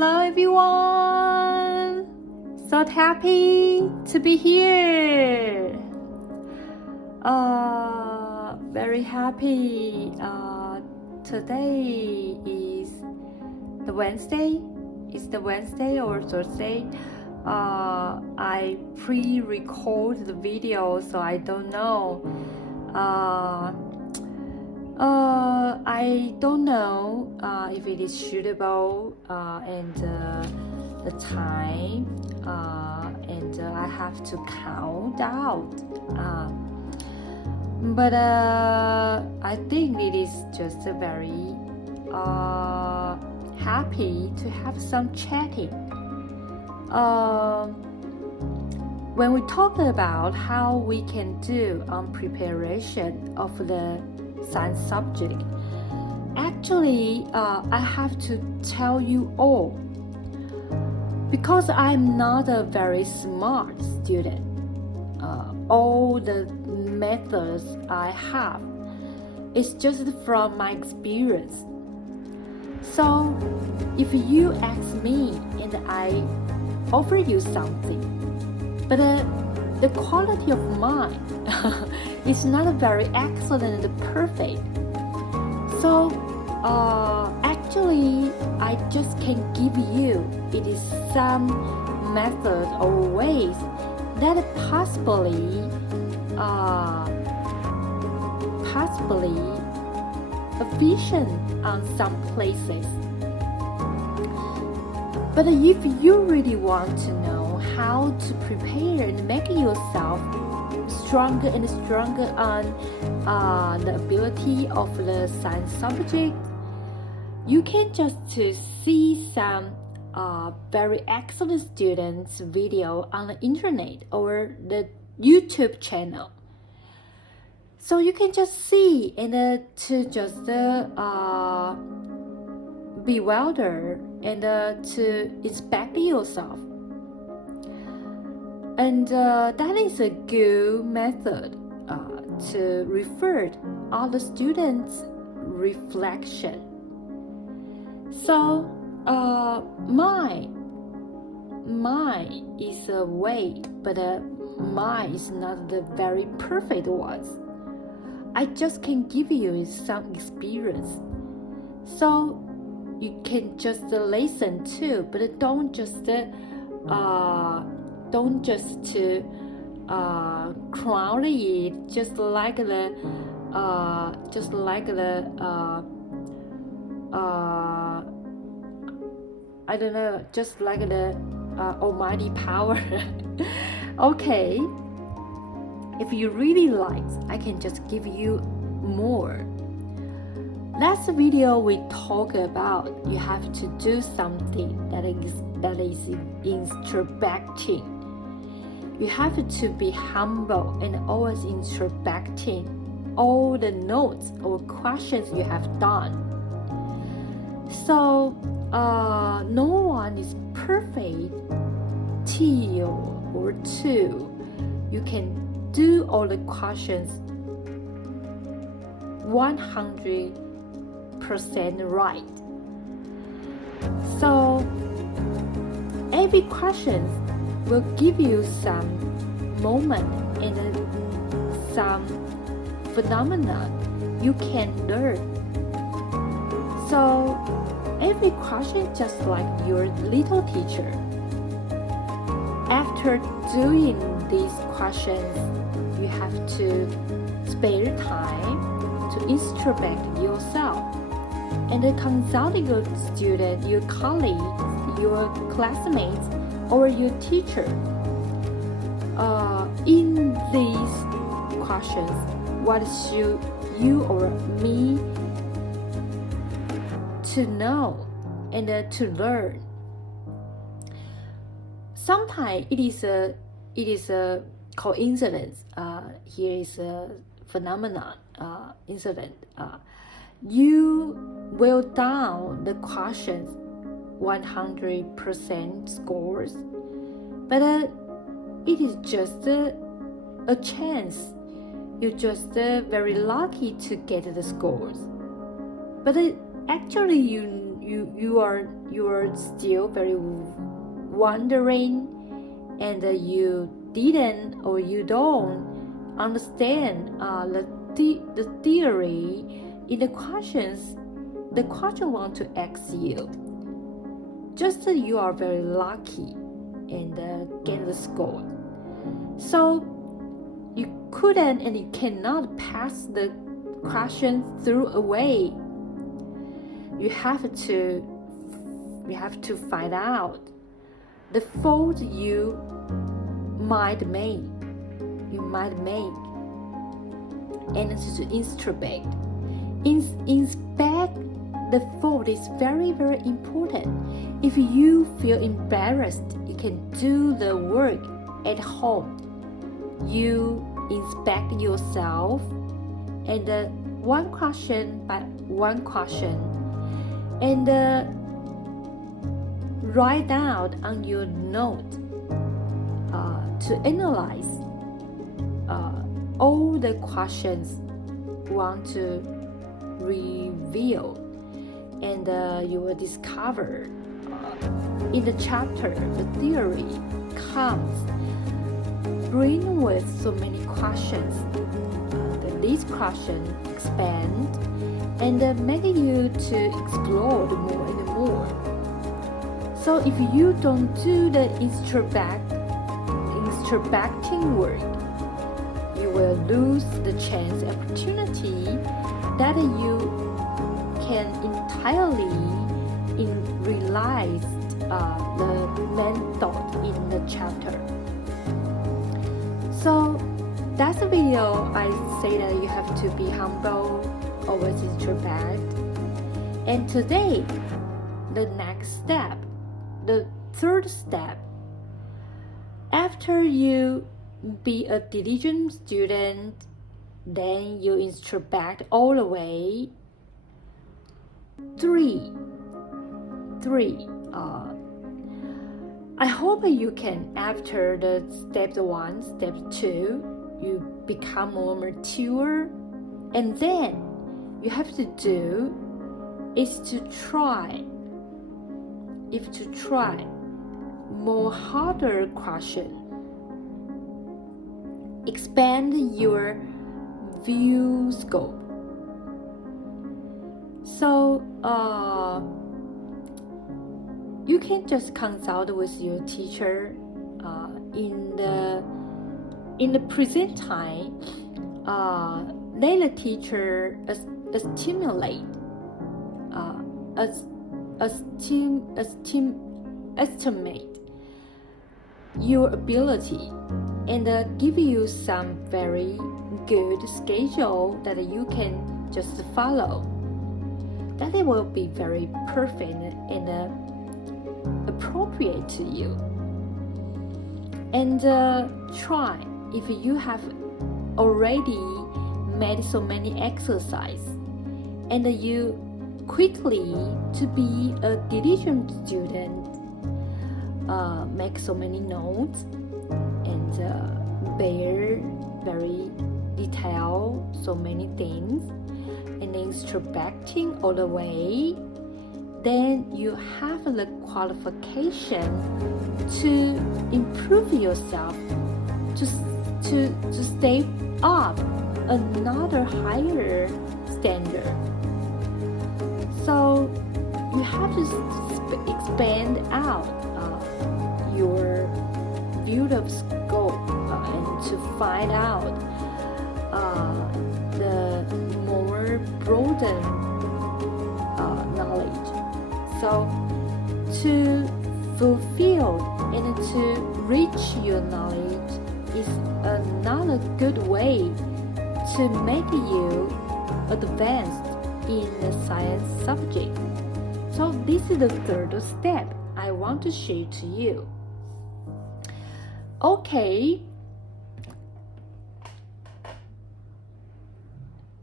Hello everyone! So happy to be here! Very happy. Today is the Wednesday. Is the Wednesday or Thursday? I pre-record the video, so I don't know. I don't know if it is suitable and the time and I have to count out. But I think it is just a very happy to have some chatting. When we talk about how we can do preparation of the science subject, actually I have to tell you all, because I'm not a very smart student. All the methods I have is just from my experience. So if you ask me and I offer you something, but the quality of mine is not very excellent and perfect, so actually I just can give you it is some method or ways that possibly efficient on some places. But if you really want to know how to prepare and make yourself stronger and stronger on the ability of the science subject, you can just to see some very excellent students video on the internet or the YouTube channel. So you can just see and to just bewilder and to inspect yourself. And that is a good method to refer all the students' reflection. So mine is a way, but mine is not the very perfect ones. I just can give you some experience. So you can just listen to, but don't just crowd it just like the I don't know, just like the almighty power. Okay, if you really like, I can just give you more. Last video we talk about you have to do something that is introspecting. You have to be humble and always introspecting all the notes or questions you have done. So no one is perfect till or two. You can do all the questions 100% right. So every question will give you some moment and some phenomena you can learn. So every question just like your little teacher. After doing these questions, you have to spare time to introspect yourself and consulting your student, your colleagues, your classmates, or your teacher. In these questions, what should you or me to know and to learn? Sometimes it is a coincidence. Here is a phenomenon, incident. You will down the questions 100% scores, but it is just a chance. You're just very lucky to get the scores. But actually, you you are still very wondering, and you didn't or you don't understand the theory in the questions the question want to ask you. Just you are very lucky and get the score. So you couldn't and you cannot pass the question through away. You have to find out the fault you might make, and to inspect the fault is very, very important. If you feel embarrassed, you can do the work at home. You inspect yourself, and one question by one question, and write down on your note to analyze all the questions you want to reveal, and you will discover in the chapter the theory comes bring with so many questions. These questions expand and make you to explore more and more. So if you don't do the introspecting work, you will lose the chance opportunity that you can entirely realize the main thought in the chapter. So that's the video. I say that you have to be humble, always introspect. And today, the next step, the third step, after you be a diligent student, then you introspect all the way. Three. I hope you can, after the step 1, step 2, you become more mature, and then you have to do is to try more harder question, expand your view scope. So you can just consult with your teacher in the present time. Let the teacher estimate your ability and give you some very good schedule that you can just follow. That it will be very perfect and appropriate to you. And try, if you have already made so many exercises and you quickly to be a diligent student, make so many notes and bear very detailed so many things and introspecting all the way, then you have the qualification to improve yourself, to stay up another higher standard. So you have to expand out your view of scope and to find out the more broaden knowledge. So to fulfill and to reach your knowledge is another good way to make you advanced in the science subject. So this is the third step I want to share to you. Okay,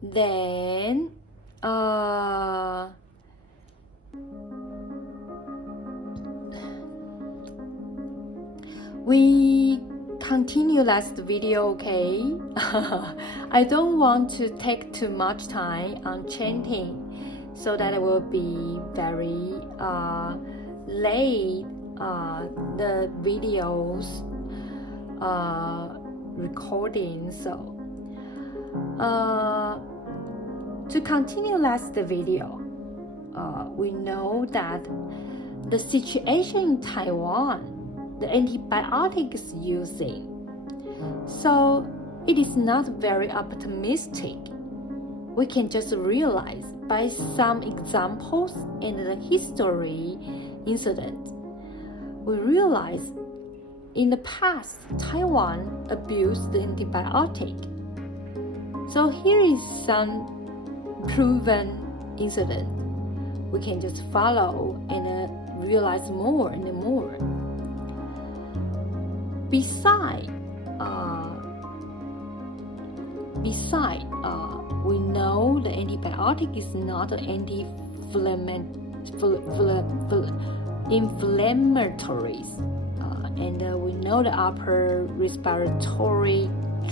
then we continue last video, okay? I don't want to take too much time on chanting, so that it will be very late. The videos recording. So to continue last video, we know that the situation in Taiwan, the antibiotics using, so it is not very optimistic. We can just realize by some examples in the history incident. We realize in the past, Taiwan abused the antibiotic. So here is some proven incident. We can just follow and realize more and more. Besides, we know the antibiotic is not an inflammatories, and we know the upper respiratory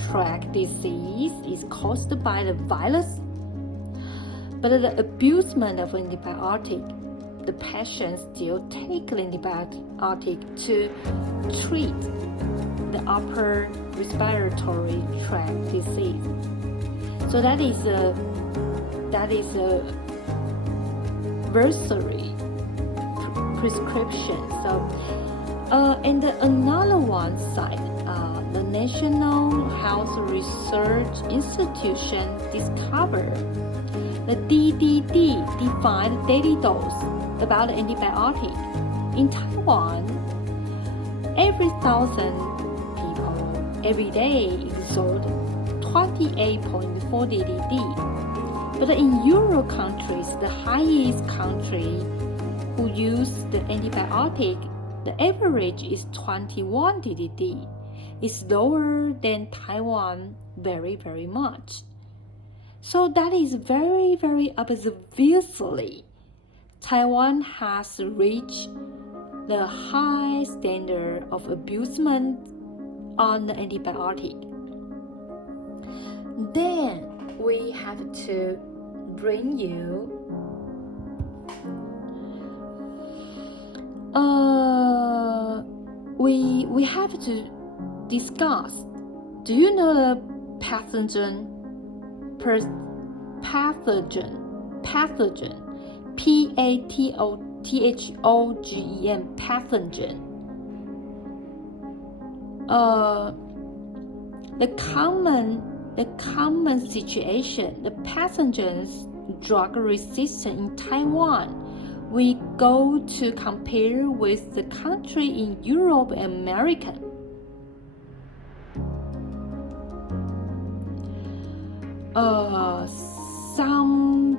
tract disease is caused by the virus. But the abusement of antibiotic, the patient still take the antibiotic to treat the upper respiratory tract disease. So that is a bursary prescription. So and another one side, the National Health Research Institution discovered the DDD, defined daily dose, about antibiotic. In Taiwan, every 1,000 people every day exert 28.4 DDD. But in Euro countries, the highest country who use the antibiotic, the average is 21 DDD. It's lower than Taiwan very, very much. So that is very, very obviously, Taiwan has reached the high standard of abusement on the antibiotic. Then we have to bring you we have to discuss, do you know the pathogen, pathogen, P-A-T-H-O-G-E-N, pathogen. The common situation, the pathogens drug resistant in Taiwan, we go to compare with the country in Europe and America. Some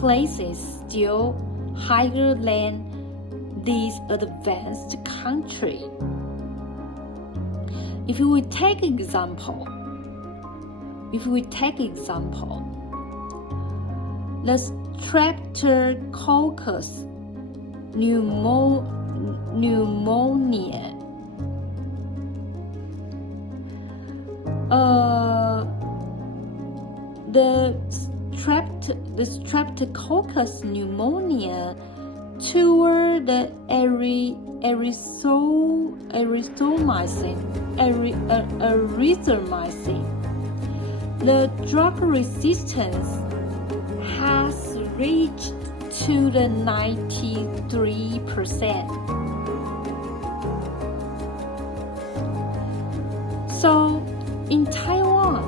places still higher than these advanced country. If we take example, the Streptococcus pneumonia. The Streptococcus pneumonia toward the erythromycin. The drug resistance has reached to the 93%. So in Taiwan,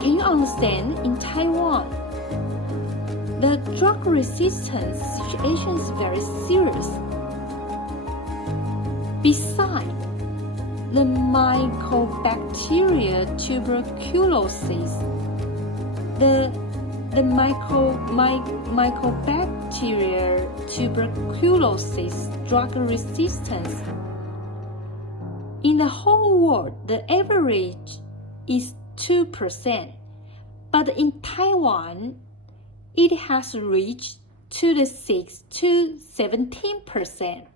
can you understand? In Taiwan, the drug resistance situation is very serious. Besides, the mycobacteria tuberculosis, the mycobacteria tuberculosis drug resistance. In the whole world, the average is 2%, but in Taiwan, it has reached to the 6 to 17%.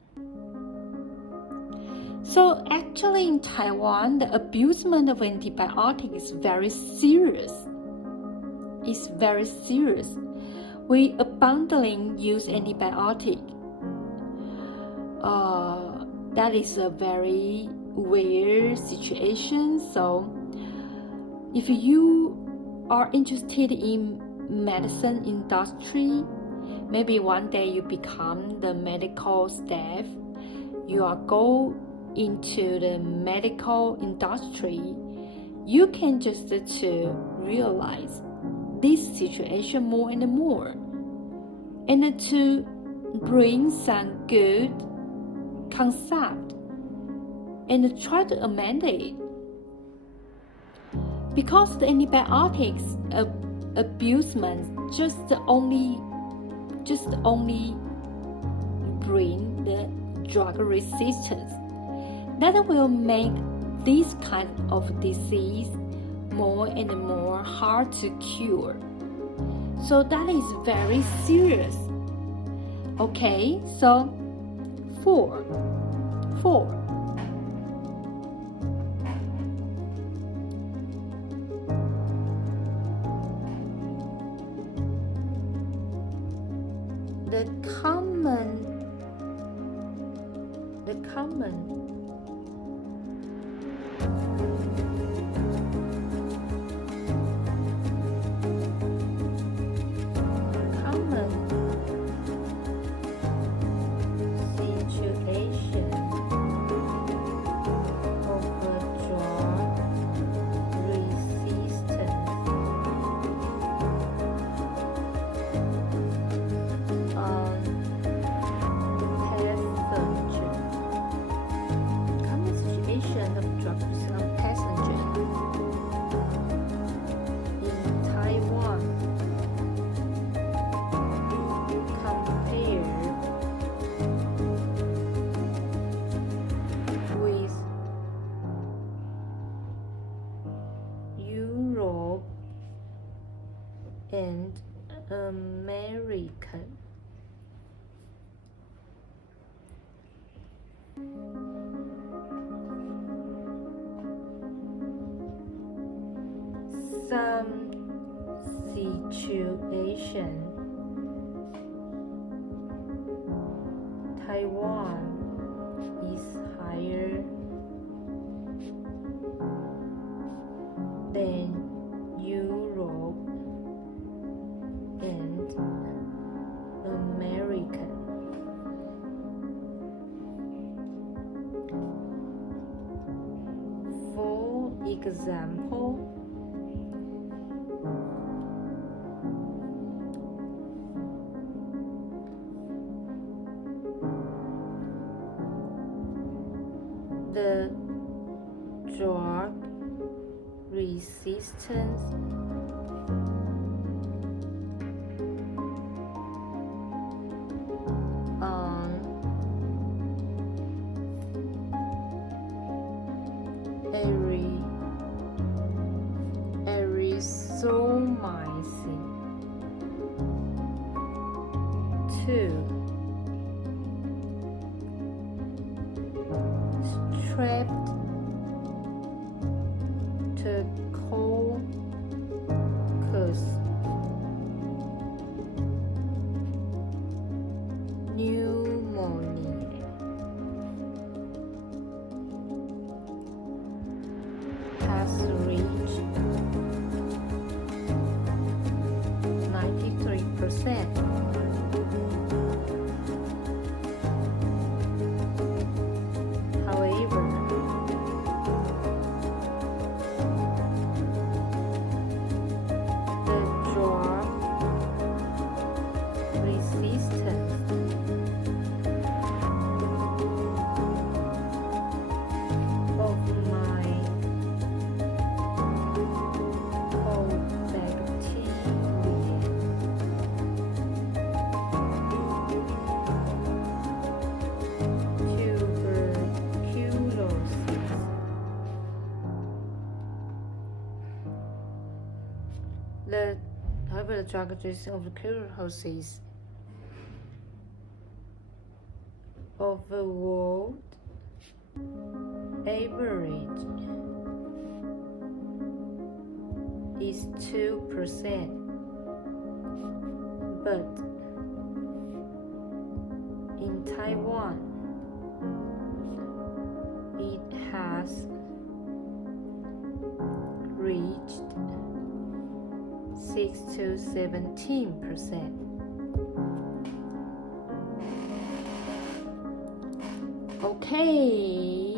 So actually in Taiwan, the abusement of antibiotics is very serious. It's very serious. we abundantly use antibiotic. That is a very weird situation. So if you are interested in medicine industry, maybe one day you become the medical staff, you are go into the medical industry, you can just to realize this situation more and more, and to bring some good concept and try to amend it. Because the antibiotics abusement just only bring the drug resistance that will make this kind of disease more and more hard to cure. So that is very serious. Okay, so 4. The common situation of drug resistance common situation of drug resistance pathogen in Taiwan compared with Europe and American. Some situation Taiwan is higher than Europe and American. For example, the drug resistance on erythromycin 2 streptococcus pneumoniae has reached 93%. However, the drug resistance of my however, the drug resistance of tuberculosis of the world average is 2%, but in Taiwan it has reached 6 to 17%. Okay.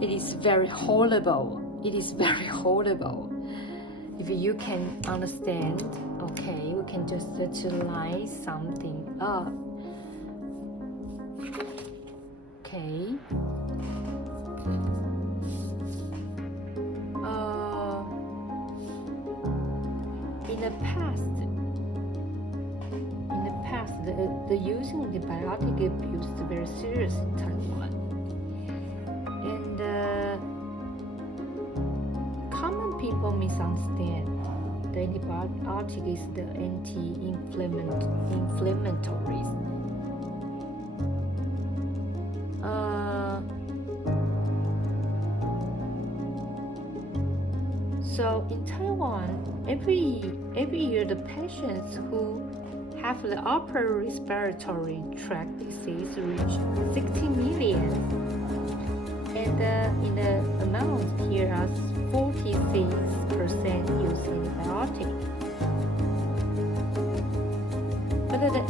It is very horrible. It is very horrible. If you can understand, okay, we can just line something up. Okay. In the past, the using antibiotic abuse is very serious in Taiwan. And common people misunderstand the antibiotic is the anti-inflammatories. So in Taiwan, every year the patients who have the upper respiratory tract disease reach 60 million, and in the amount here are 46% use antibiotic. But the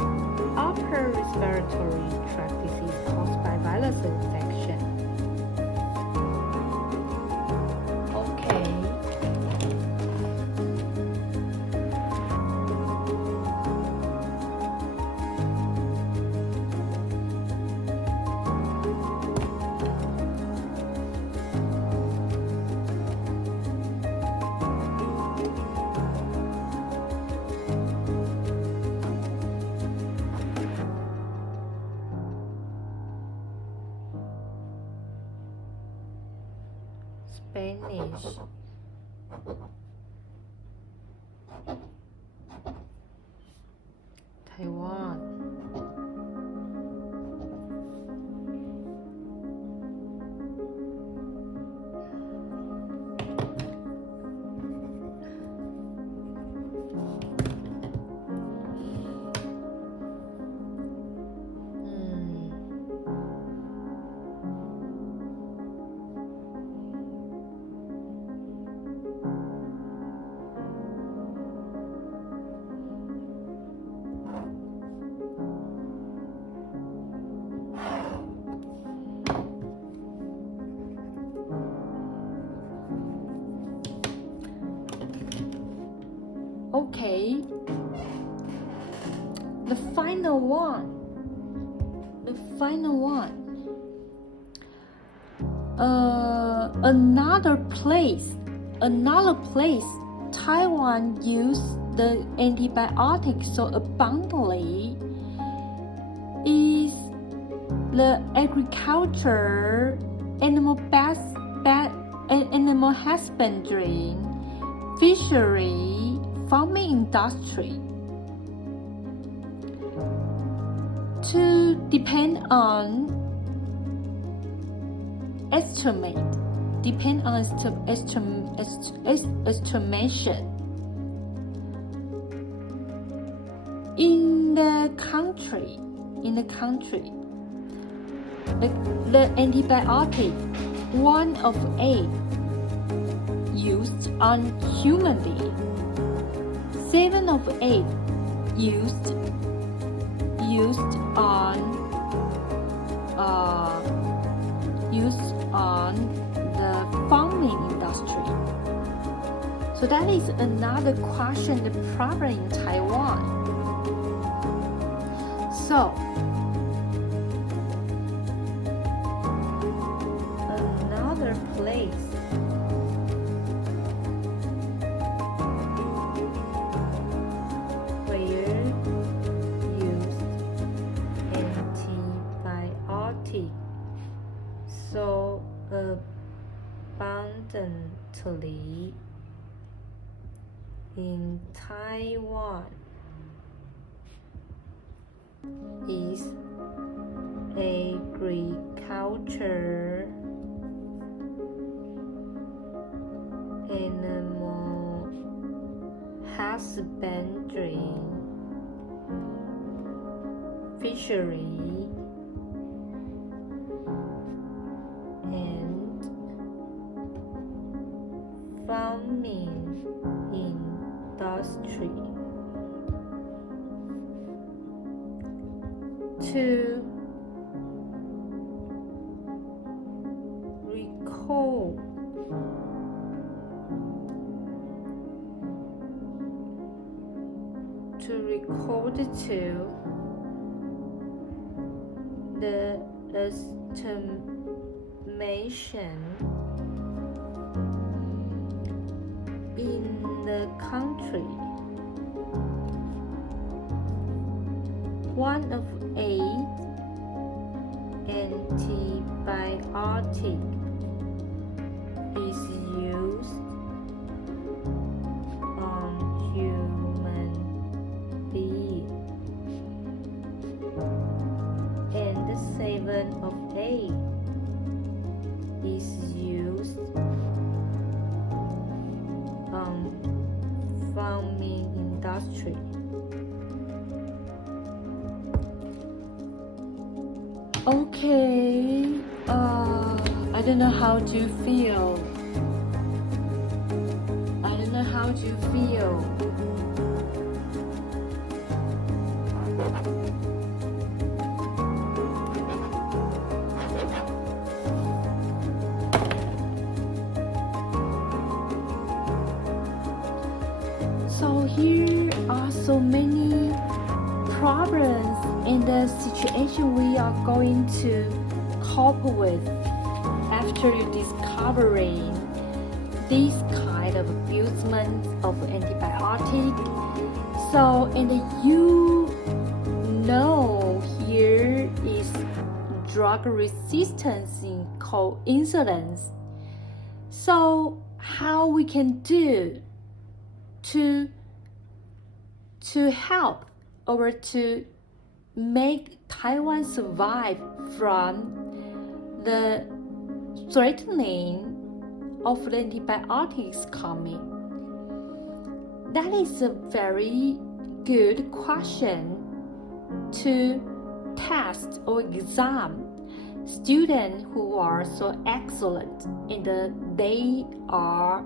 upper respiratory tract disease caused by virus infection. Okay. Spanish, Taiwan, Okay, the final one. Another place Taiwan used the antibiotics so abundantly is the agriculture, animal husbandry, fishery, farming industry. To depend on estimation. In the country, the antibiotic 1 of 8 used on human being, 7 of 8 used on the farming industry. So that is another question, the problem in Taiwan. So another place where used antibiotic so abundantly in Taiwan is agriculture, husbandry, fishery, and farming industry. To recall to the estimation in the country. 1 of 8 antibiotic is used on human being, and 7 of 8 is used on farming industry. Okay, I don't know how to feel. So here are so many problems in the situation we are going to cope with after discovering this kind of abusement of antibiotic. So, and you know here is drug resistance in coincidence. So how we can do to help or to make Taiwan survive from the threatening of the antibiotics coming? That is a very good question to test or exam students who are so excellent and they are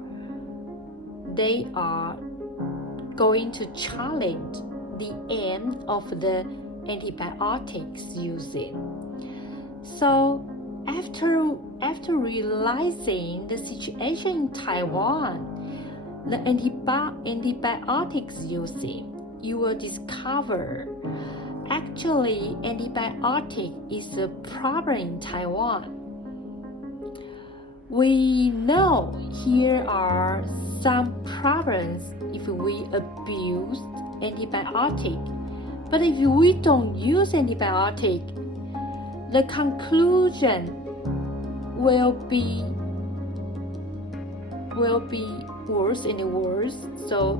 going to challenge the end of the antibiotics using. So after realizing the situation in Taiwan, the antibiotics using, you will discover actually antibiotic is a problem in Taiwan. We know here are some problems if we abuse antibiotic, but if we don't use antibiotic, the conclusion will be worse and worse. So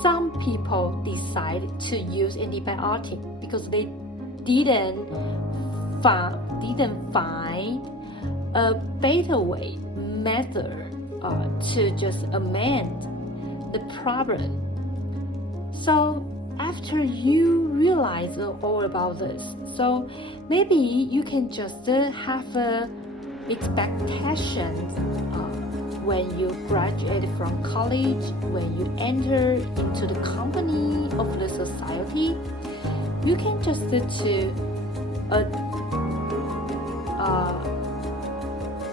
some people decide to use antibiotic because they didn't find a better method to just amend the problem. So after you realize all about this, so maybe you can just have expectations when you graduate from college, when you enter into the company of the society. You can just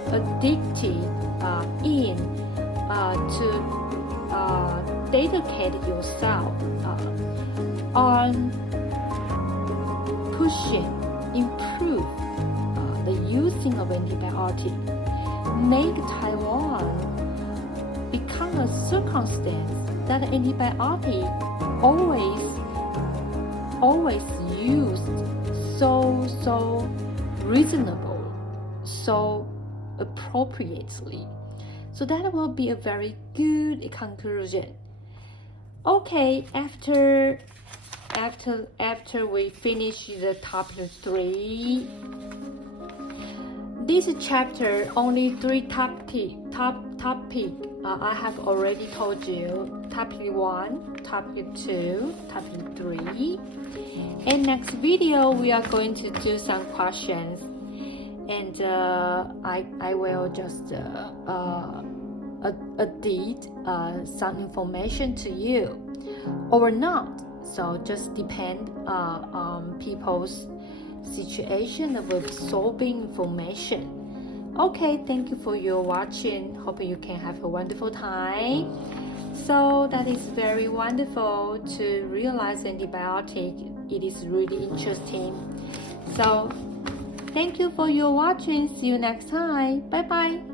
addicted in to dedicate yourself on pushing, improve the using of antibiotic, make Taiwan become a circumstance that antibiotic always used so reasonable, so appropriately. So that will be a very good conclusion. Okay, after we finish the topic 3, this chapter only 3 topic. I have already told you. Topic 1, topic 2, topic 3. In next video, we are going to do some questions, and I will just add some information to you or not. So just depend on people's situation of absorbing information. Okay, thank you for your watching. Hope you can have a wonderful time. So that is very wonderful to realize antibiotic. It is really interesting. So thank you for your watching. See you next time. Bye bye.